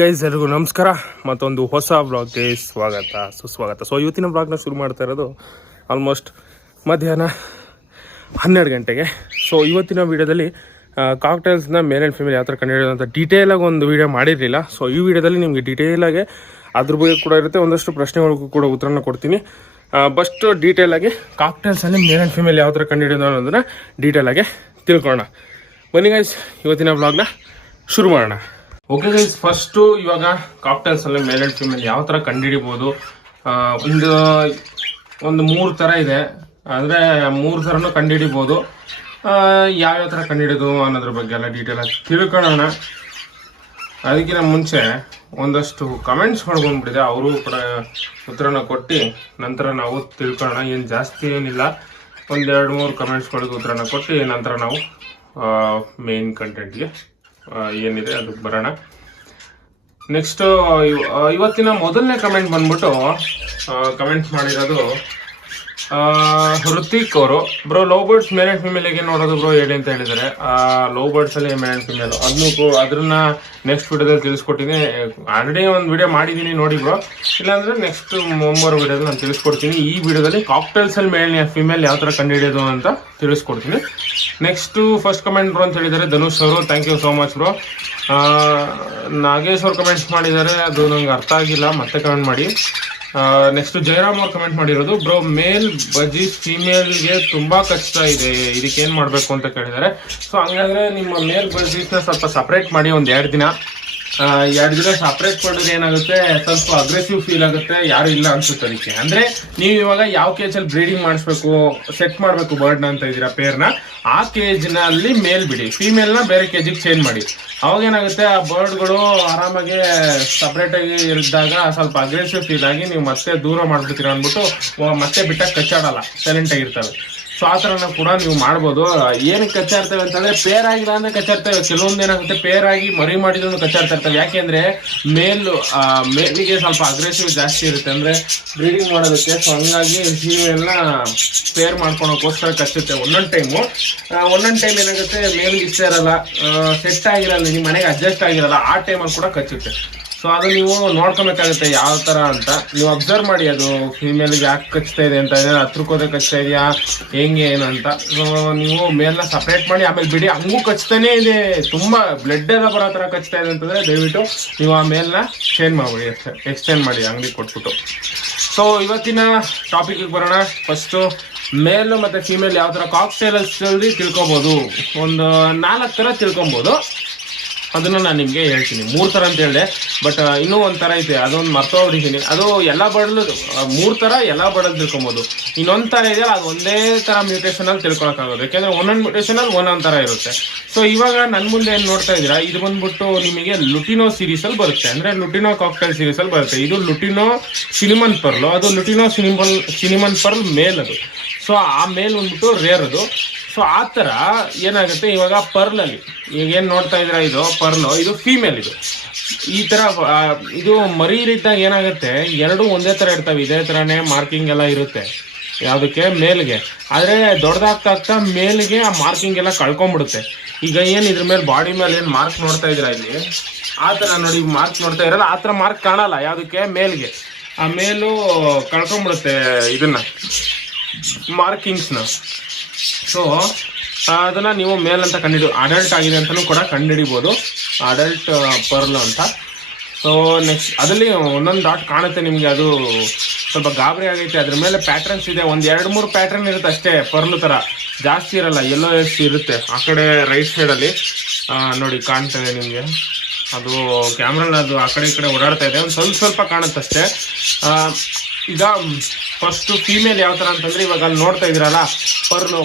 Guys ಎಲ್ಲರಿಗೂ ನಮಸ್ಕಾರ. ಮತ್ತೊಂದು ಹೊಸ ವ್ಲಾಗ್ಗೆ ಸುಸ್ವಾಗತ. ಸೊ ಇವತ್ತಿನ ವ್ಲಾಗ್ನ ಶುರು ಮಾಡ್ತಾ ಇರೋದು ಆಲ್ಮೋಸ್ಟ್ ಮಧ್ಯಾಹ್ನ 12 ಗಂಟೆಗೆ. ಸೊ ಇವತ್ತಿನ ವೀಡಿಯೋದಲ್ಲಿ ಕಾಕ್ಟೈಲ್ಸ್ನ ಮೇಲ್ ಆ್ಯಂಡ್ ಫಿಮೇಲ್ ಯಾವ ಥರ ಕಂಡುಹಿಡಿಯೋದು ಅಂತ ಡೀಟೇಲಾಗಿ ಒಂದು ವೀಡಿಯೋ ಮಾಡಿರಲಿಲ್ಲ. ಸೊ ಈ ವಿಡಿಯೋದಲ್ಲಿ ನಿಮಗೆ ಡೀಟೇಲಾಗಿ ಅದ್ರ ಬಗ್ಗೆ ಕೂಡ ಇರುತ್ತೆ, ಒಂದಷ್ಟು ಪ್ರಶ್ನೆಗಳಿಗೂ ಕೂಡ ಉತ್ತರನ ಕೊಡ್ತೀನಿ. ಬಸ್ಟ್ ಡೀಟೇಲಾಗಿ ಕಾಕ್ಟೈಲ್ಸಲ್ಲಿ ಮೇಲ್ ಆ್ಯಂಡ್ ಫಿಮೇಲ್ ಯಾವ ಥರ ಕಂಡುಹಿಡಿಯೋದು ಅನ್ನೋದನ್ನು ಡೀಟೇಲಾಗಿ ತಿಳ್ಕೊಳ್ಳೋಣ. ಬನ್ನಿ ಗೈಸ್, ಇವತ್ತಿನ ವ್ಲಾಗ್ನ ಶುರು ಮಾಡೋಣ. ಓಕೆ ಗೈಸ್, ಫಸ್ಟು ಇವಾಗ ಕಾಕ್ಟೈಲ್ಸ್ ಅಲ್ಲಿ ಮೇಲ್ ಆ್ಯಂಡ್ ಫಿಮೇಲ್ ಯಾವ ಥರ ಕಂಡುಹಿಡಿಬೋದು, ಒಂದು 3 ಥರ ಇದೆ. ಅಂದರೆ 3 ಥರನೂ ಕಂಡುಹಿಡಿಬೋದು. ಯಾವ್ಯಾವ ಥರ ಕಂಡುಹಿಡಿಯೋದು ಅನ್ನೋದ್ರ ಬಗ್ಗೆ ಎಲ್ಲ ಡೀಟೇಲ್ ಆಗಿ ತಿಳ್ಕೊಳ್ಳೋಣ. ಅದಕ್ಕಿಂತ ಮುಂಚೆ ಒಂದಷ್ಟು ಕಮೆಂಟ್ಸ್ ಬಂದ್ಬಿಟ್ಟಿದೆ, ಅವರು ಕೂಡ ಉತ್ತರನ ಕೊಟ್ಟು ನಂತರ ನಾವು ತಿಳ್ಕೊಳ್ಳೋಣ. ಏನು ಜಾಸ್ತಿ ಏನಿಲ್ಲ, 1-2-3 ಕಮೆಂಟ್ಸ್ಗಳಿಗೆ ಉತ್ತರನ ಕೊಟ್ಟು ನಂತರ ನಾವು ಮೇನ್ ಕಂಟೆಂಟ್ಗೆ ಏನಿದೆ ಅದಕ್ಕೆ ಬರೋಣ. ನೆಕ್ಸ್ಟ್ ಇವತ್ತಿನ ಮೊದಲನೇ ಕಮೆಂಟ್ ಬಂದ್ಬಿಟ್ಟು ಕಮೆಂಟ್ ಮಾಡಿರೋದು ಹೃತಿಕ್ ಅವರು. Bro love birds male and ಫಿಮೇಲಿಗೆ ನೋಡೋದು ಬ್ರೋ ಹೇಳಿ ಅಂತ ಹೇಳಿದ್ದಾರೆ. ಲವ್ ಬರ್ಡ್ಸ್ ಅಲ್ಲಿ ಮೇಲ್ ಆ್ಯಂಡ್ ಫಿಮೇಲ್ ಅದನ್ನ ನೆಕ್ಸ್ಟ್ ವಿಡಿಯೋದಲ್ಲಿ ತಿಳಿಸ್ಕೊಟ್ಟಿನಿ. ಆಲ್ರೆಡಿ ಒಂದು ವಿಡಿಯೋ ಮಾಡಿದ್ದೀನಿ ನೋಡಿ ಬ್ರೋ, ಇಲ್ಲಾಂದ್ರೆ ನೆಕ್ಸ್ಟ್ ಮುಂಬರೋ ವಿಡಿಯೋದಲ್ಲಿ ನಾನು ತಿಳಿಸ್ಕೊಡ್ತೀನಿ. ಈ ವಿಡಿಯೋದಲ್ಲಿ ಕಾಕ್ಟೈಲ್ಸ್ ಅಲ್ಲಿ ಮೇಲ್ ಫಿಮೇಲ್ ಯಾವ ಥರ ಕಂಡುಹಿಡಿಯೋದು ಅಂತ ತಿಳಿಸ್ಕೊಡ್ತೀನಿ. ನೆಕ್ಸ್ಟ್ ಫಸ್ಟ್ ಕಮೆಂಟ್ ಬ್ರೋ ಅಂತ ಹೇಳಿದ್ದಾರೆ ಧನುಷ್ ಅವರು, thank you so much bro. Nagesh ಅವ್ರು ಕಮೆಂಟ್ಸ್ ಮಾಡಿದ್ದಾರೆ, ಅದು ನಂಗೆ ಅರ್ಥ ಆಗಿಲ್ಲ, ಮತ್ತೆ ಕಮೆಂಟ್ ಮಾಡಿ. ನೆಕ್ಸ್ಟ್ ಜಯರಾಮ್ ಅವ್ರು ಕಮೆಂಟ್ ಮಾಡಿರೋದು, ಬ್ರೋ ಮೇಲ್ ಬಜೀಸ್ ಫಿಮೇಲ್ಗೆ ತುಂಬಾ ಕಷ್ಟ ಇದೆ, ಇದಕ್ಕೆ ಏನ್ ಮಾಡ್ಬೇಕು ಅಂತ ಕೇಳಿದ್ದಾರೆ. ಸೊ ಹಂಗಾದ್ರೆ ನಿಮ್ಮ ಮೇಲ್ ಬಜೀಸ್ನ ಸ್ವಲ್ಪ ಸಪ್ರೇಟ್ ಮಾಡಿ, ಒಂದು 2 ದಿನ ಸಪ್ರೇಟ್ ಮಾಡಿದ್ರೆ ಏನಾಗುತ್ತೆ, ಸ್ವಲ್ಪ ಅಗ್ರೆಸಿವ್ ಫೀಲ್ ಆಗುತ್ತೆ, ಯಾರು ಇಲ್ಲ ಅನ್ಸುತ್ತೆ ಅದಕ್ಕೆ. ಅಂದ್ರೆ ನೀವು ಇವಾಗ ಯಾವ ಕೇಜಲ್ಲಿ ಬ್ರೀಡಿಂಗ್ ಮಾಡಿಸ್ಬೇಕು, ಸೆಟ್ ಮಾಡಬೇಕು ಬರ್ಡ್ನ ಅಂತ ಇದ್ದೀರಾ ಪೇರ್ನ, ಆ ಕೇಜ್ನಲ್ಲಿ ಮೇಲ್ ಬಿಡಿ, ಫಿಮೇಲ್ನ ಬೇರೆ ಕೇಜಿಗೆ ಚೇಂಜ್ ಮಾಡಿ. ಅವಾಗ ಏನಾಗುತ್ತೆ, ಆ ಬರ್ಡ್ಗಳು ಆರಾಮಾಗಿ ಸಪ್ರೇಟ್ ಆಗಿ ಇದ್ದಾಗ ಸ್ವಲ್ಪ ಅಗ್ರೆಸಿವ್ ಫೀಲ್ ಆಗಿ ನೀವು ಮತ್ತೆ ದೂರ ಮಾಡ್ಬಿಡ್ತೀರ ಅಂದ್ಬಿಟ್ಟು ಮತ್ತೆ ಬಿಟ್ಟಾಗ ಕಚ್ಚಾಡಲ್ಲ, ಸೈಲೆಂಟ್ ಆಗಿರ್ತವೆ. ಸೊ ಆ ಥರನ ಕೂಡ ನೀವು ಮಾಡ್ಬೋದು. ಏನಕ್ಕೆ ಕಚ್ಚಾಡ್ತವೆ ಅಂತಂದ್ರೆ ಪೇರ್ ಆಗಿಲ್ಲ ಅಂದ್ರೆ ಕಚ್ಚಾಡ್ತವೆ. ಕೆಲವೊಂದು ಏನಾಗುತ್ತೆ ಪೇರ್ ಆಗಿ ಮರಿ ಮಾಡಿದ್ರು ಕಚ್ಚಾಡ್ತಾ ಇರ್ತವೆ. ಯಾಕೆಂದ್ರೆ ಮೇಲಿಗೆ ಸ್ವಲ್ಪ ಅಗ್ರೆಸಿವ್ ಜಾಸ್ತಿ ಇರುತ್ತೆ, ಅಂದ್ರೆ ಬ್ರೀಡಿಂಗ್ ಮಾಡೋದಕ್ಕೆ. ಸೊ ಹಂಗಾಗಿ ಫೀಮೇಲ್ನ ಪೇರ್ ಮಾಡ್ಕೊಳಕ್ಕೋಸ್ಕರ ಕಚ್ಚುತ್ತೆ ಒಂದೊಂದು ಟೈಮ್ ಏನಾಗುತ್ತೆ, ಮೇಲ್ಗೆ ಇಷ್ಟ ಇರಲ್ಲ, ಸೆಟ್ ಆಗಿರಲ್ಲ, ನಿಮ್ಮ ಮನೆಗೆ ಅಡ್ಜಸ್ಟ್ ಆಗಿರಲ್ಲ, ಆ ಟೈಮಲ್ಲಿ ಕೂಡ ಕಚ್ಚುತ್ತೆ. ಸೊ ಅದು ನೀವು ನೋಡ್ಕೊಬೇಕಾಗುತ್ತೆ ಯಾವ ಥರ ಅಂತ. ನೀವು ಅಬ್ಸರ್ವ್ ಮಾಡಿ, ಅದು ಫಿಮೇಲ್ಗೆ ಯಾಕೆ ಕಚ್ತಾ ಇದೆ ಅಂತ, ಹತ್ರಕ್ಕೋದೆ ಕಚ್ತಾ ಇದೆಯಾ, ಹೆಂಗೆ ಏನು ಅಂತ. ಸೊ ನೀವು ಮೇಲ್ನ ಸಪ್ರೇಟ್ ಮಾಡಿ ಆಮೇಲೆ ಬಿಡಿ. ಹಂಗೂ ಕಚ್ತಾನೇ ಇದೆ, ತುಂಬಾ ಬ್ಲಡ್ ಎಲ್ಲ ಬರೋ ಥರ ಕಚ್ತಾ ಇದೆ ಅಂತಂದ್ರೆ ದಯವಿಟ್ಟು ನೀವು ಆ ಮೇಲ್ನ ಚೇಂಜ್ ಮಾಡ್ಬಿಡಿ, ಎಕ್ಸ್ಚೇಂಜ್ ಮಾಡಿ ಅಂಗಡಿ ಕೊಟ್ಬಿಟ್ಟು. ಸೊ ಇವತ್ತಿನ ಟಾಪಿಕ್ಗೆ ಬರೋಣ. ಫಸ್ಟು ಮೇಲ್ ಮತ್ತು ಫಿಮೇಲ್ ಯಾವ ಥರ ಕಾಕ್ಟೈಲ್ಸಲ್ಲಿ ತಿಳ್ಕೊಬೋದು, ಒಂದು 4 ಥರ ತಿಳ್ಕೊಬೋದು. ಅದನ್ನು ನಾನು ನಿಮಗೆ ಹೇಳ್ತೀನಿ. 3 ಥರ ಅಂತ ಹೇಳಿದೆ, ಬಟ್ ಇನ್ನೂ ಒಂದು ಥರ ಐತೆ, ಅದೊಂದು ಮರ್ತೋಗ್ಬಿಟ್ಟಿದ್ದೀನಿ. ಅದು ಎಲ್ಲ ಬಡಲು 3 ಥರ ಎಲ್ಲ ಬಡಲು ತಿಳ್ಕೊಬೋದು. ಇನ್ನೊಂದು ಥರ ಇದೆಯಲ್ಲ, ಅದು ಒಂದೇ ಥರ ಮ್ಯೂಟೇಷನಲ್ಲಿ ತಿಳ್ಕೊಳಕ್ಕಾಗೋದು, ಯಾಕೆಂದರೆ ಒಂದೊಂದು ಮ್ಯೂಟೇಷನಲ್ಲಿ ಒಂದೊಂದು ಥರ ಇರುತ್ತೆ. ಸೊ ಇವಾಗ ನನ್ನ ಮುಂದೆ ಏನು ನೋಡ್ತಾ ಇದ್ದೀರಾ, ಇದು ಬಂದ್ಬಿಟ್ಟು ನಿಮಗೆ ಲುಟಿನೋ ಸೀರೀಸಲ್ಲಿ ಬರುತ್ತೆ, ಅಂದರೆ ಲುಟಿನೋ ಕಾಕ್ಟೈಲ್ ಸೀರೀಸಲ್ಲಿ ಬರುತ್ತೆ. ಇದು ಲುಟಿನೋ ಸಿನಿಮನ್ ಪರ್ಲು, ಅದು ಲುಟಿನೋ ಸಿನಿಮನ್ ಪರ್ಲ್ ಮೇಲ್ ಅದು. ಸೊ ಆ ಮೇಲ್ ಬಂದ್ಬಿಟ್ಟು ರೇರ್ ಅದು. ಸೊ ಆ ಥರ ಏನಾಗುತ್ತೆ, ಇವಾಗ ಪರ್ಲಲ್ಲಿ ಈಗ ಏನು ನೋಡ್ತಾ ಇದ್ದೀರಾ, ಇದು ಪರ್ಲು, ಇದು ಫೀಮೇಲ್. ಇದು ಈ ಥರ ಇದು ಮರಿ ಇದ್ದಾಗ ಏನಾಗುತ್ತೆ, 2 ಒಂದೇ ಥರ ಇರ್ತವೆ, ಇದೇ ಥರನೇ ಮಾರ್ಕಿಂಗ್ ಎಲ್ಲ ಇರುತ್ತೆ ಯಾವುದಕ್ಕೆ, ಮೇಲ್ಗೆ. ಆದರೆ ದೊಡ್ಡದಾಗ್ತಾ ಮೇಲ್ಗೆ ಆ ಮಾರ್ಕಿಂಗ್ ಎಲ್ಲ ಕಳ್ಕೊಂಡ್ಬಿಡುತ್ತೆ. ಈಗ ಏನು ಇದ್ರ ಮೇಲೆ ಬಾಡಿ ಮೇಲೆ ಏನು ಮಾರ್ಕ್ ನೋಡ್ತಾ ಇದ್ದೀರಾ ಇಲ್ಲಿ, ಆ ಥರ ನೋಡಿ ಮಾರ್ಕ್ ನೋಡ್ತಾ ಇರಲ್ಲ, ಆ ಥರ ಮಾರ್ಕ್ ಕಾಣಲ್ಲ ಯಾವುದಕ್ಕೆ, ಮೇಲ್ಗೆ. ಆ ಮೇಲು ಕಳ್ಕೊಂಡ್ಬಿಡುತ್ತೆ ಇದನ್ನ ಮಾರ್ಕಿಂಗ್ಸ್ನ. ಸೊ ಅದನ್ನ ನೀವು ಮೇಲ್ ಅಂತ ಅಡಲ್ಟ್ ಆಗಿದೆ ಅಂತಲೂ ಕೂಡ ಕಂಡುಹಿಡಿಬೋದು, ಅಡಲ್ಟ್ ಪರ್ಲ್ ಅಂತ. ಸೊ ನೆಕ್ಸ್ಟ್ ಅದರಲ್ಲಿ ಒಂದೊಂದು ಡಾಟ್ ಕಾಣುತ್ತೆ ನಿಮಗೆ, ಅದು ಸ್ವಲ್ಪ ಗಾಬರಿ ಆಗೈತೆ. ಅದ್ರ ಮೇಲೆ ಪ್ಯಾಟ್ರನ್ಸ್ ಇದೆ, 1-2-3 ಪ್ಯಾಟ್ರನ್ ಇರುತ್ತೆ ಅಷ್ಟೇ, ಪರ್ಲು ಥರ ಜಾಸ್ತಿ ಇರಲ್ಲ, ಎಲ್ಲೋ ಇರುತ್ತೆ. ಆ ಕಡೆ ರೈಟ್ ಸೈಡಲ್ಲಿ ನೋಡಿ ಕಾಣ್ತದೆ ನಿಮಗೆ, ಅದು ಕ್ಯಾಮ್ರಲ್ಲಿ ಅದು ಆ ಕಡೆ ಈ ಕಡೆ ಓಡಾಡ್ತಾ ಇದೆ, ಒಂದು ಸ್ವಲ್ಪ ಕಾಣುತ್ತಷ್ಟೇ. ಈಗ ಫಸ್ಟು ಫೀಮೇಲ್ ಯಾವ ಥರ ಅಂತಂದರೆ, ಇವಾಗ ಅಲ್ಲಿ ನೋಡ್ತಾ ಇದ್ದೀರಲ್ಲ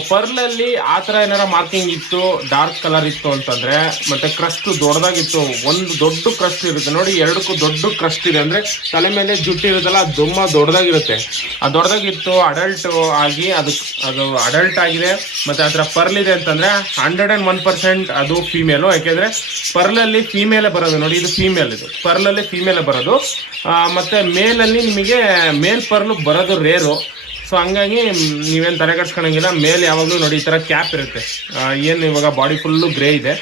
ಪರ್ಲಲ್ಲಿ ಆ ಥರ ಏನಾರ ಮಾರ್ಕಿಂಗ್ ಇತ್ತು, ಡಾರ್ಕ್ ಕಲರ್ ಇತ್ತು ಅಂತಂದರೆ, ಮತ್ತು ಕ್ರಸ್ಟ್ ದೊಡ್ಡದಾಗಿತ್ತು, ಒಂದು ದೊಡ್ಡ ಕ್ರಸ್ಟ್ ಇರುತ್ತೆ ನೋಡಿ, 2ಕ್ಕೂ ದೊಡ್ಡ ಕ್ರಸ್ಟ್ ಇದೆ, ಅಂದರೆ ತಲೆ ಮೇಲೆ ಜುಟ್ಟು ಇರುತ್ತಲ್ಲ, ಅದು ದೊಡ್ಡದಾಗಿರುತ್ತೆ. ಆ ದೊಡ್ಡದಾಗಿತ್ತು, ಅಡಲ್ಟ್ ಆಗಿ ಅದು ಅಡಲ್ಟ್ ಆಗಿದೆ, ಮತ್ತು ಆ ಥರ ಪರ್ಲ್ ಇದೆ ಅಂತಂದರೆ 101% ಅದು ಫೀಮೇಲು. ಯಾಕೆಂದರೆ ಪರ್ಲಲ್ಲಿ ಫೀಮೇಲೇ ಬರೋದು ನೋಡಿ, ಇದು ಫೀಮೇಲ್, ಇದು ಪರ್ಲಲ್ಲಿ ಫೀಮೇಲೇ ಬರೋದು. ಮತ್ತು ಮೇಲಲ್ಲಿ ನಿಮಗೆ ಮೇಲ್ ಪರ್ಲು ಬರೋದು ರೇರು. ಸೊ ಹಂಗಾಗಿ ನೀವೇನು ತಲೆಕೆಡ್ಸ್ಕೊಳಂಗಿಲ್ಲ. ಮೇಲೆ ಯಾವಾಗಲೂ ನೋಡಿ ಈ ಥರ ಕ್ಯಾಪ್ ಇರುತ್ತೆ. ಏನು ಇವಾಗ ಬಾಡಿ ಫುಲ್ಲು ಗ್ರೇ ಇದೆ,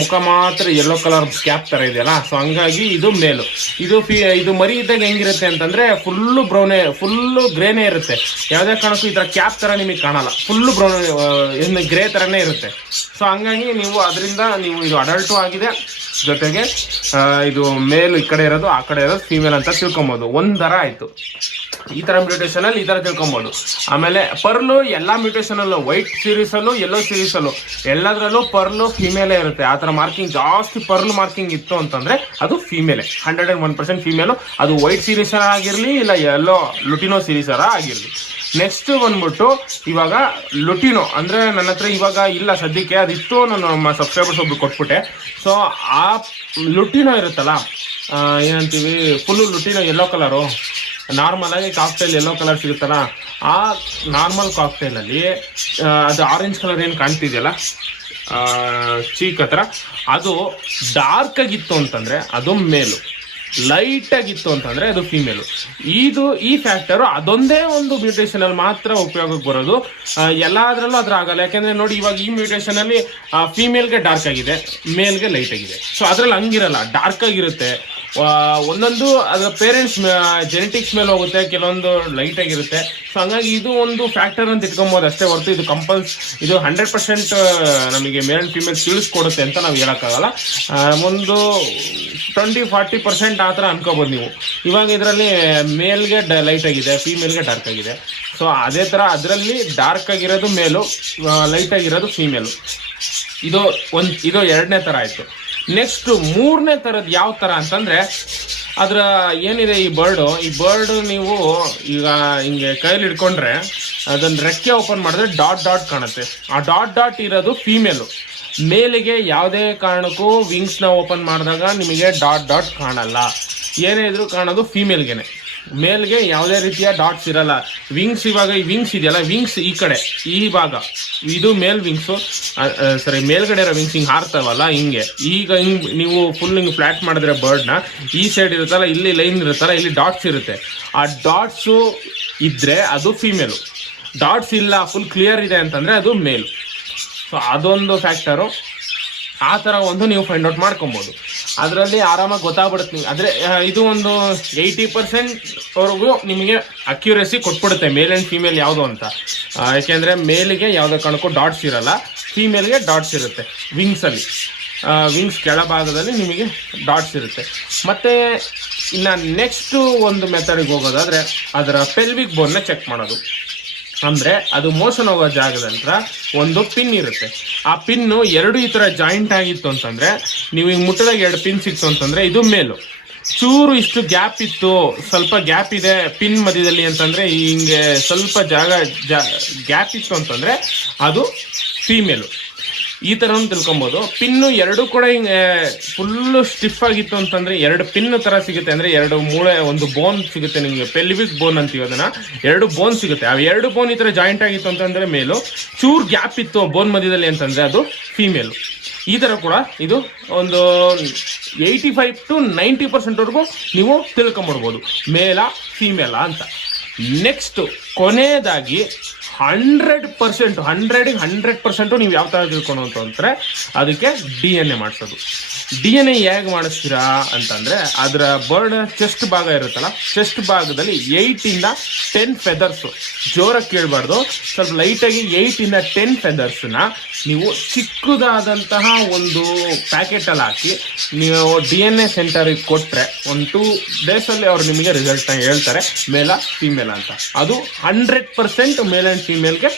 ಮುಖ ಮಾತ್ರ ಯೆಲ್ಲೋ ಕಲರ್ ಕ್ಯಾಪ್ ಥರ ಇದೆಯಲ್ಲ, ಸೊ ಹಂಗಾಗಿ ಇದು ಮೇಲು. ಇದು ಮರಿ ಇದ್ದಾಗ ಹೆಂಗಿರುತ್ತೆ ಅಂತಂದರೆ ಫುಲ್ಲು ಗ್ರೇನೇ ಇರುತ್ತೆ. ಯಾವುದೇ ಕಾರಣಕ್ಕೂ ಈ ಥರ ಕ್ಯಾಪ್ ಥರ ನಿಮಗೆ ಕಾಣಲ್ಲ, ಫುಲ್ಲು ಬ್ರೌನ್ ಗ್ರೇ ಥರನೇ ಇರುತ್ತೆ. ಸೊ ಹಂಗಾಗಿ ನೀವು ಅದರಿಂದ ನೀವು ಇದು ಅಡಲ್ಟು ಆಗಿದೆ, ಜೊತೆಗೆ ಇದು ಮೇಲ್ ಈ ಕಡೆ ಇರೋದು, ಆ ಕಡೆ ಇರೋದು ಫೀಮೇಲ್ ಅಂತ ತಿಳ್ಕೊಬೋದು. ಒಂಥರ ಆಯಿತು. ಈ ಥರ ಮ್ಯೂಟೇಷನಲ್ಲಿ ಈ ಥರ ತಿಳ್ಕೊಬೋದು. ಆಮೇಲೆ ಪರ್ಲು ಎಲ್ಲ ಮ್ಯೂಟೇಷನಲ್ಲೂ, ವೈಟ್ ಸೀರೀಸಲ್ಲೂ ಯೆಲ್ಲೋ ಸೀರೀಸಲ್ಲೂ ಎಲ್ಲದರಲ್ಲೂ ಪರ್ಲು ಫೀಮೇಲೇ ಇರುತ್ತೆ. ಆ ಥರ ಮಾರ್ಕಿಂಗ್ ಜಾಸ್ತಿ ಪರ್ಲ್ ಮಾರ್ಕಿಂಗ್ ಇತ್ತು ಅಂತಂದರೆ ಅದು ಫೀಮೇಲೆ, 101% ಫೀಮೇಲು. ಅದು ವೈಟ್ ಸೀರೀಸರ ಆಗಿರಲಿ ಇಲ್ಲ ಯೆಲ್ಲೋ ಲುಟಿನೋ ಸೀರೀಸರ ಆಗಿರಲಿ. ನೆಕ್ಸ್ಟ್ ಬಂದ್ಬಿಟ್ಟು ಇವಾಗ ಲುಟಿನೋ ಅಂದರೆ ನನ್ನ ಹತ್ರ ಇವಾಗ ಇಲ್ಲ ಸದ್ಯಕ್ಕೆ, ಅದಿತ್ತು, ನಾನು ನಮ್ಮ ಸಬ್ಸ್ಕ್ರೈಬರ್ಸ್ ಒಬ್ರು ಕೊಟ್ಬಿಟ್ಟೆ. ಸೊ ಆ ಲುಟಿನೋ ಇರುತ್ತಲ್ಲ, ಏನಂತೀವಿ full lutino yellow colour, normal ಆಗಿ ಕಾಕ್ಟೈಲ್ ಯೆಲ್ಲೋ ಕಲರ್ ಸಿಗುತ್ತಲ್ಲ, ಆ ನಾರ್ಮಲ್ ಕಾಕ್ಟೈಲಲ್ಲಿ ಅದು ಆರೆಂಜ್ ಕಲರ್ ಏನು ಕಾಣ್ತಿದೆಯಲ್ಲ ಚೀಕ್ ಹತ್ರ, ಅದು ಡಾರ್ಕ್ ಆಗಿತ್ತು ಅಂತಂದರೆ ಅದು ಮೇಲು, ಲೈಟ್ ಆಗಿತ್ತು ಅಂತಂದರೆ ಅದು ಫೀಮೇಲು. ಈ ಫ್ಯಾಕ್ಟರು ಅದೊಂದೇ ಒಂದು ಮ್ಯೂಟೇಷನಲ್ಲಿ ಮಾತ್ರ ಉಪಯೋಗಕ್ಕೆ ಬರೋದು. ಎಲ್ಲದರಲ್ಲೂ ಅದ್ರ ಆಗಲ್ಲ. ಯಾಕೆಂದರೆ ನೋಡಿ ಇವಾಗ ಈ ಮ್ಯೂಟೇಷನಲ್ಲಿ ಫೀಮೇಲ್ಗೆ ಡಾರ್ಕ್ ಆಗಿದೆ, ಮೇಲ್ಗೆ ಲೈಟ್ ಆಗಿದೆ. ಸೊ ಅದರಲ್ಲಿ ಹಂಗಿರಲ್ಲ, ಡಾರ್ಕ್ ಆಗಿರುತ್ತೆ. ಒಂದೊಂದು ಅದರ ಪೇರೆಂಟ್ಸ್ ಜೆನೆಟಿಕ್ಸ್ ಮೇಲೆ ಹೋಗುತ್ತೆ, ಕೆಲವೊಂದು ಲೈಟ್ ಆಗಿರುತ್ತೆ. ಸೊ ಹಂಗಾಗಿ ಇದು ಒಂದು ಫ್ಯಾಕ್ಟರ್ ಅಂತ ಇಟ್ಕೊಬೋದು ಅಷ್ಟೇ ಹೊರತು ಇದು ಇದು 100% ನಮಗೆ ಮೇಲ್ ಆ್ಯಂಡ್ ಫೀಮೇಲ್ ತಿಳಿಸ್ಕೊಡುತ್ತೆ ಅಂತ ನಾವು ಹೇಳೋಕ್ಕಾಗಲ್ಲ. ಒಂದು 20-40% ಆ ಥರ ಅನ್ಕೋಬೋದು ನೀವು. ಇವಾಗ ಇದರಲ್ಲಿ ಮೇಲ್ಗೆ ಲೈಟ್ ಆಗಿದೆ, ಫೀಮೇಲ್ಗೆ ಡಾರ್ಕ್ ಆಗಿದೆ. ಸೊ ಅದೇ ಥರ ಅದರಲ್ಲಿ ಡಾರ್ಕ್ ಆಗಿರೋದು ಮೇಲು, ಲೈಟ್ ಆಗಿರೋದು ಫೀಮೇಲು. ಇದು ಎರಡನೇ ಥರ ಆಯಿತು. ನೆಕ್ಸ್ಟ್ ಮೂರನೇ ಥರದ್ದು ಯಾವ ಥರ ಅಂತಂದರೆ, ಅದರ ಏನಿದೆ ಈ ಬರ್ಡು ನೀವು ಈಗ ಹಿಂಗೆ ಕೈಯಲ್ಲಿ ಹಿಡ್ಕೊಂಡ್ರೆ ಅದನ್ನು ರೆಕ್ಕೆ ಓಪನ್ ಮಾಡಿದ್ರೆ ಡಾಟ್ ಕಾಣುತ್ತೆ. ಆ ಡಾಟ್ ಇರೋದು ಫೀಮೇಲು. ಮೇಲಿಗೆ ಯಾವುದೇ ಕಾರಣಕ್ಕೂ ವಿಂಗ್ಸ್ನ ಓಪನ್ ಮಾಡಿದಾಗ ನಿಮಗೆ ಡಾಟ್ ಕಾಣಲ್ಲ. ಏನೇ ಇದ್ರೂ ಕಾಣೋದು ಫೀಮೇಲ್ಗೆನೆ, ಮೇಲ್ಗೆ ಯಾವುದೇ ರೀತಿಯ ಡಾಟ್ಸ್ ಇರಲ್ಲ. ವಿಂಗ್ಸ್, ಇವಾಗ ಈ ವಿಂಗ್ಸ್ ಇದೆಯಲ್ಲ, ವಿಂಗ್ಸ್ ಈ ಕಡೆ ಈ ಭಾಗ ಇದು ಮೇಲ್ ವಿಂಗ್ಸು, ಮೇಲ್ಗಡೆ ಇರೋ ವಿಂಗ್ಸ್ ಹಿಂಗೆ ಹಾರ್ತಾವಲ್ಲ, ಹಿಂಗೆ ನೀವು ಫುಲ್ ಹಿಂಗೆ ಫ್ಲಾಟ್ ಮಾಡಿದ್ರೆ ಬರ್ಡ್ನ ಈ ಸೈಡ್ ಇರುತ್ತಲ್ಲ, ಇಲ್ಲಿ ಲೈನ್ ಇರುತ್ತಲ್ಲ, ಇಲ್ಲಿ ಡಾಟ್ಸ್ ಇರುತ್ತೆ. ಆ ಡಾಟ್ಸು ಇದ್ದರೆ ಅದು ಫೀಮೇಲು, ಡಾಟ್ಸ್ ಇಲ್ಲ ಫುಲ್ ಕ್ಲಿಯರ್ ಇದೆ ಅಂತಂದರೆ ಅದು ಮೇಲು. ಸೊ ಅದೊಂದು ಫ್ಯಾಕ್ಟರು. ಆ ಥರ ಒಂದು ನೀವು ಫೈಂಡ್ ಔಟ್ ಮಾಡ್ಕೊಬೋದು. ಅದರಲ್ಲಿ ಆರಾಮಾಗಿ ಗೊತ್ತಾಗ್ಬಿಡುತ್ತೆ ನೀವು. ಆದರೆ ಇದು ಒಂದು 80%ವರೆಗೂ ನಿಮಗೆ ಅಕ್ಯುರೇಸಿ ಕೊಟ್ಬಿಡುತ್ತೆ ಮೇಲ್ ಆ್ಯಂಡ್ ಫೀಮೇಲ್ ಯಾವುದು ಅಂತ. ಯಾಕೆಂದರೆ ಮೇಲಿಗೆ ಯಾವುದೇ ಕಾರಣಕ್ಕೂ ಡಾಟ್ಸ್ ಇರಲ್ಲ, ಫೀಮೇಲ್ಗೆ ಡಾಟ್ಸ್ ಇರುತ್ತೆ ವಿಂಗ್ಸಲ್ಲಿ. ವಿಂಗ್ಸ್ ಕೆಳಭಾಗದಲ್ಲಿ ನಿಮಗೆ ಡಾಟ್ಸ್ ಇರುತ್ತೆ. ಮತ್ತು ಇನ್ನು ನೆಕ್ಸ್ಟು ಒಂದು ಮೆಥಡಿಗೆ ಹೋಗೋದಾದರೆ ಅದರ ಪೆಲ್ವಿಕ್ ಬೋನ್ನ ಚೆಕ್ ಮಾಡೋದು. ಅಂದರೆ ಅದು ಮೋಷನ್ ಹೋಗೋ ಜಾಗದಂತ್ರ ಒಂದು ಪಿನ್ ಇರುತ್ತೆ. ಆ ಪಿನ್ನು ಎರಡು ಈ ಥರ ಜಾಯಿಂಟ್ ಆಗಿತ್ತು ಅಂತಂದರೆ, ನೀವು ಹಿಂಗೆ ಮುಟ್ಟದಾಗ 2 ಪಿನ್ ಸಿಕ್ತು ಅಂತಂದರೆ ಇದು ಮೇಲು. ಚೂರು ಇಷ್ಟು ಗ್ಯಾಪ್ ಇತ್ತು, ಸ್ವಲ್ಪ ಗ್ಯಾಪ್ ಇದೆ ಪಿನ್ ಮಧ್ಯದಲ್ಲಿ ಅಂತಂದರೆ, ಹಿಂಗೆ ಸ್ವಲ್ಪ ಗ್ಯಾಪ್ ಇತ್ತು ಅಂತಂದರೆ ಅದು ಫೀಮೇಲು. ಈ ಥರ ತಿಳ್ಕೊಬೋದು. ಪಿನ್ನು ಎರಡು ಕೂಡ ಹಿಂಗೆ ಫುಲ್ಲು ಸ್ಟಿಫ್ ಆಗಿತ್ತು ಅಂತಂದರೆ 2 ಪಿನ್ ಥರ ಸಿಗುತ್ತೆ. ಅಂದರೆ 2 ಮೂಳೆ, ಒಂದು ಬೋನ್ ಸಿಗುತ್ತೆ ನಿಮಗೆ, ಪೆಲ್ವಿಕ್ ಬೋನ್ ಅಂತೀವಿ ಅದನ್ನು. 2 ಬೋನ್ ಸಿಗುತ್ತೆ. ಆ 2 ಬೋನ್ ಈ ಥರ ಜಾಯಿಂಟ್ ಆಗಿತ್ತು ಅಂತಂದರೆ ಮೇಲು. ಚೂರು ಗ್ಯಾಪ್ ಇತ್ತು ಬೋನ್ ಮಧ್ಯದಲ್ಲಿ ಅಂತಂದರೆ ಅದು ಫೀಮೇಲು. ಈ ಥರ ಕೂಡ ಇದು ಒಂದು 85 to 90%ವರೆಗೂ ನೀವು ತಿಳ್ಕೊಂಬಿಡ್ಬೋದು ಮೇಲ ಫೀಮೇಲ ಅಂತ. ನೆಕ್ಸ್ಟು ಕೊನೆಯದಾಗಿ 100% ನೀವು ಯಾವ ಥರ ತಿಳ್ಕೊಂಡು ಅಂತಂದರೆ ಅದಕ್ಕೆ DNA ಮಾಡಿಸೋದು. DNA ಹೇಗೆ ಮಾಡಿಸ್ತೀರಾ ಅಂತಂದರೆ, ಅದರ ಬರ್ಡ್ ಚೆಸ್ಟ್ ಭಾಗ ಇರುತ್ತಲ್ಲ, ಚೆಸ್ಟ್ ಭಾಗದಲ್ಲಿ 8 ಇಂದ 10 ಫೆದರ್ಸು, ಜೋರಾಗಿ ಕೇಳಬಾರ್ದು, ಸ್ವಲ್ಪ ಲೈಟಾಗಿ 8 ಇಂದ 10 ಫೆದರ್ಸನ್ನ ನೀವು ಚಿಕ್ಕದಾದಂತಹ ಒಂದು ಪ್ಯಾಕೆಟಲ್ಲಿ ಹಾಕಿ ನೀವು DNA ಸೆಂಟರಿಗೆ ಕೊಟ್ಟರೆ ಒಂದು 2 ಡೇಸಲ್ಲಿ ಅವ್ರು ನಿಮಗೆ ರಿಸಲ್ಟ್ನ ಹೇಳ್ತಾರೆ ಮೇಲ ಫೀಮೇಲ ಅಂತ. ಅದು 100% ಮೇಲ್ ಆ್ಯಂಡ್ ಫೀಮೇಲ್ಗೆ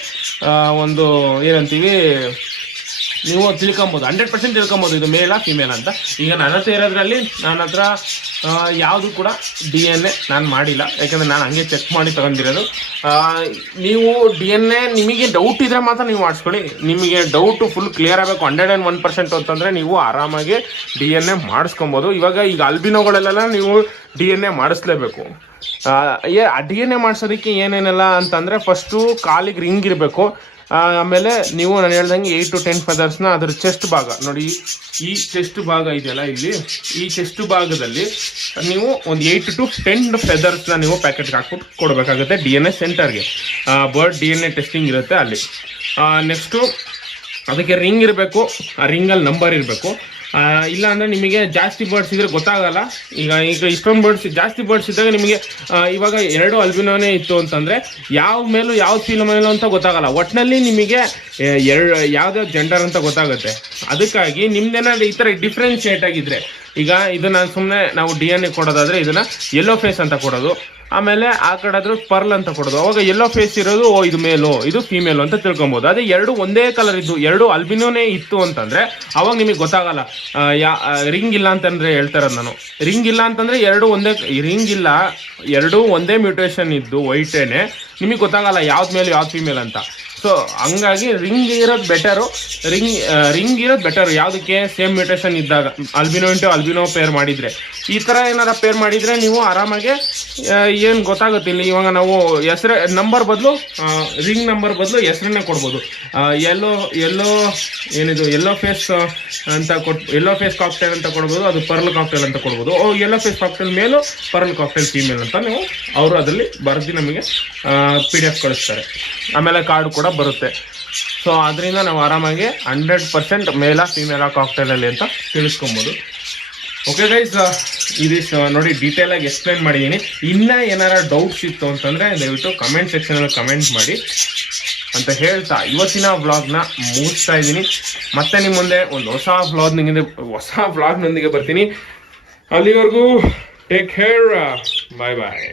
ಒಂದು ಏನಂತೀವಿ ನೀವು ತಿಳ್ಕೊಬೋದು, 100% ತಿಳ್ಕೊಬೋದು ಇದು ಮೇಲ ಫೀಮೇಲ್ ಅಂತ. ಈಗ ನನ್ನ ಹತ್ರ ಇರೋದ್ರಲ್ಲಿ ನನ್ನ ಹತ್ರ ಯಾವುದು ಕೂಡ DNA ನಾನು ಮಾಡಿಲ್ಲ, ಯಾಕಂದರೆ ನಾನು ಹಂಗೆ ಚೆಕ್ ಮಾಡಿ ತಗೊಂಡಿರೋದು. ನೀವು DNA ನಿಮಗೆ ಡೌಟ್ ಇದ್ದರೆ ಮಾತ್ರ ನೀವು ಮಾಡಿಸ್ಕೊಳ್ಳಿ. ನಿಮಗೆ ಡೌಟು ಫುಲ್ ಕ್ಲಿಯರ್ ಆಗಬೇಕು 101% ಅಂತಂದರೆ ನೀವು ಆರಾಮಾಗಿ DNA ಮಾಡಿಸ್ಕೊಬೋದು. ಈಗ ಅಲ್ಬಿನೋಗಳೆಲ್ಲ ನೀವು DNA ಮಾಡಿಸ್ಲೇಬೇಕು. DNA ಮಾಡಿಸೋದಕ್ಕೆ ಏನೇನೆಲ್ಲ ಅಂತಂದರೆ, ಫಸ್ಟು ಕಾಲಿಗೆ ರಿಂಗ್ ಇರಬೇಕು. ಆಮೇಲೆ ನೀವು ನಾನು ಹೇಳ್ದಂಗೆ 8 to 10 ಫೆದರ್ಸ್ನ ಅದ್ರ ಚೆಸ್ಟ್ ಭಾಗ ನೋಡಿ, ಈ ಚೆಸ್ಟ್ ಭಾಗ ಇದೆಯಲ್ಲ ಇಲ್ಲಿ, ಈ ಚೆಸ್ಟ್ ಭಾಗದಲ್ಲಿ ನೀವು ಒಂದು 8 to 10 ಫೆದರ್ಸ್ನ ನೀವು ಪ್ಯಾಕೆಟ್ಗೆ ಹಾಕ್ಬಿಟ್ಟು ಕೊಡಬೇಕಾಗುತ್ತೆ DNA ಸೆಂಟರ್ಗೆ. ಬರ್ಡ್ DNA ಟೆಸ್ಟಿಂಗ್ ಇರುತ್ತೆ ಅಲ್ಲಿ. ನೆಕ್ಸ್ಟು ಅದಕ್ಕೆ ರಿಂಗ್ ಇರಬೇಕು, ಆ ರಿಂಗಲ್ಲಿ ನಂಬರ್ ಇರಬೇಕು. ಇಲ್ಲ ಅಂದರೆ ನಿಮಗೆ ಜಾಸ್ತಿ ಬರ್ಡ್ಸ್ ಇದ್ರೆ ಗೊತ್ತಾಗಲ್ಲ. ಈಗ ಇಷ್ಟೊಂದು ಬರ್ಡ್ಸ್, ಜಾಸ್ತಿ ಬರ್ಡ್ಸ್ ಇದ್ದಾಗ ನಿಮಗೆ ಇವಾಗ 2 ಅಲ್ಬಿನೋನೇ ಇತ್ತು ಅಂತಂದರೆ ಯಾವ ಮೇಲೂ ಯಾವ ಫೀಮೇಲು ಅಂತ ಗೊತ್ತಾಗಲ್ಲ. ಒಟ್ಟಿನಲ್ಲಿ ನಿಮಗೆ ಯಾವ್ದಾವ್ದು ಜೆಂಡರ್ ಅಂತ ಗೊತ್ತಾಗುತ್ತೆ. ಅದಕ್ಕಾಗಿ ನಿಮ್ದೇನಾದ್ರು ಈ ಥರ ಡಿಫ್ರೆನ್ಶಿಯೇಟ್ ಆಗಿದ್ರೆ, ಈಗ ಇದನ್ನು ಸುಮ್ಮನೆ ನಾವು DNA ಕೊಡೋದಾದರೆ ಇದನ್ನು ಯೆಲ್ಲೋ ಫೇಸ್ ಅಂತ ಕೊಡೋದು, ಆಮೇಲೆ ಆ ಕಡೆ ಆದ್ರೂ ಪರ್ಲ್ ಅಂತ ಕೊಡೋದು. ಅವಾಗ ಯೆಲ್ಲೋ ಫೇಸ್ ಇರೋದು ಇದು ಮೇಲು, ಇದು ಫೀಮೇಲು ಅಂತ ತಿಳ್ಕೊಬೋದು. ಅದೇ 2 ಒಂದೇ ಕಲರ್ ಇದ್ದು 2 ಅಲ್ಬಿನೋನೇ ಇತ್ತು ಅಂತಂದ್ರೆ ಅವಾಗ ನಿಮಗೆ ಗೊತ್ತಾಗಲ್ಲ. ರಿಂಗ್ ಇಲ್ಲ ಅಂತಂದ್ರೆ ಹೇಳ್ತಾರದು ನಾನು, ರಿಂಗ್ ಇಲ್ಲ ಅಂತಂದ್ರೆ 2 ಒಂದೇ, ರಿಂಗ್ ಇಲ್ಲ 2 ಒಂದೇ ಮ್ಯೂಟೇಷನ್ ಇದ್ದು ವೈಟೇನೆ, ನಿಮಗೆ ಗೊತ್ತಾಗಲ್ಲ ಯಾವ್ದು ಮೇಲು ಯಾವ್ದು ಫೀಮೇಲ್ ಅಂತ. ಸೊ ಹಂಗಾಗಿ ರಿಂಗ್ ಇರೋದು ಬೆಟರು, ರಿಂಗ್ ಇರೋದು ಬೆಟರು. ಯಾವುದಕ್ಕೆ? ಸೇಮ್ ಮ್ಯೂಟೇಷನ್ ಇದ್ದಾಗ ಅಲ್ಬಿನೋ ಇಂಟು ಅಲ್ಬಿನೋ ಪೇರ್ ಮಾಡಿದರೆ. ಈ ಥರ ಏನಾರ ಪೇರ್ ಮಾಡಿದರೆ ನೀವು ಆರಾಮಾಗಿ ಏನು ಗೊತ್ತಾಗುತ್ತೆ. ಇಲ್ಲಿ ಇವಾಗ ನಾವು ಹೆಸರು ನಂಬರ್ ಬದಲು, ರಿಂಗ್ ನಂಬರ್ ಬದಲು ಹೆಸರನ್ನೇ ಕೊಡ್ಬೋದು. ಎಲ್ಲೋ ಏನಿದು ಯೆಲ್ಲೋ ಫೇಸ್ ಅಂತ ಯೆಲ್ಲೋ ಫೇಸ್ ಕಾಕ್ಟೇಲ್ ಅಂತ ಕೊಡ್ಬೋದು, ಅದು ಪರ್ಲ್ ಕಾಕ್ಟೇಲ್ ಅಂತ ಕೊಡ್ಬೋದು. ಯೆಲ್ಲೋ ಫೇಸ್ ಕಾಕ್ಟೇಲ್ ಮೇಲು, ಪರ್ಲ್ ಕಾಕ್ಟೇಲ್ ಫೀಮೇಲ್ ಅಂತ ನೀವು ಅವರು ಅದರಲ್ಲಿ ಬರೆದು ನಮಗೆ PDF ಕಳಿಸ್ತಾರೆ. ಆಮೇಲೆ ಕಾರ್ಡ್ ಕೂಡ ಬರುತ್ತೆ. ಸೊ ಅದರಿಂದ ನಾವು ಆರಾಮಾಗಿ 100% ಮೇಲಾ ಫೀಮೇಲಾ ಕಾಕ್ಟೇಲಲ್ಲಿ ಅಂತ ತಿಳಿಸ್ಕೊಬೋದು. ಓಕೆ ಗೈಸ್, ಇದಿಷ್ಟು ನೋಡಿ ಡೀಟೇಲಾಗಿ ಎಕ್ಸ್ಪ್ಲೈನ್ ಮಾಡಿದ್ದೀನಿ. ಇನ್ನೂ ಏನಾರ ಡೌಟ್ಸ್ ಇತ್ತು ಅಂತಂದರೆ ದಯವಿಟ್ಟು ಕಮೆಂಟ್ ಸೆಕ್ಷನಲ್ಲಿ ಕಮೆಂಟ್ ಮಾಡಿ ಅಂತ ಹೇಳ್ತಾ ಇವತ್ತಿನ ವ್ಲಾಗ್ನ ಮುಗಿಸ್ತಾ ಇದ್ದೀನಿ. ಮತ್ತೆ ನಿಮ್ಮ ಮುಂದೆ ಒಂದು ಹೊಸ ವ್ಲಾಗ್ನೊಂದಿಗೆ ಬರ್ತೀನಿ. ಅಲ್ಲಿವರೆಗೂ ಟೇಕ್ ಕೇರ್, ಬಾಯ್ ಬಾಯ್.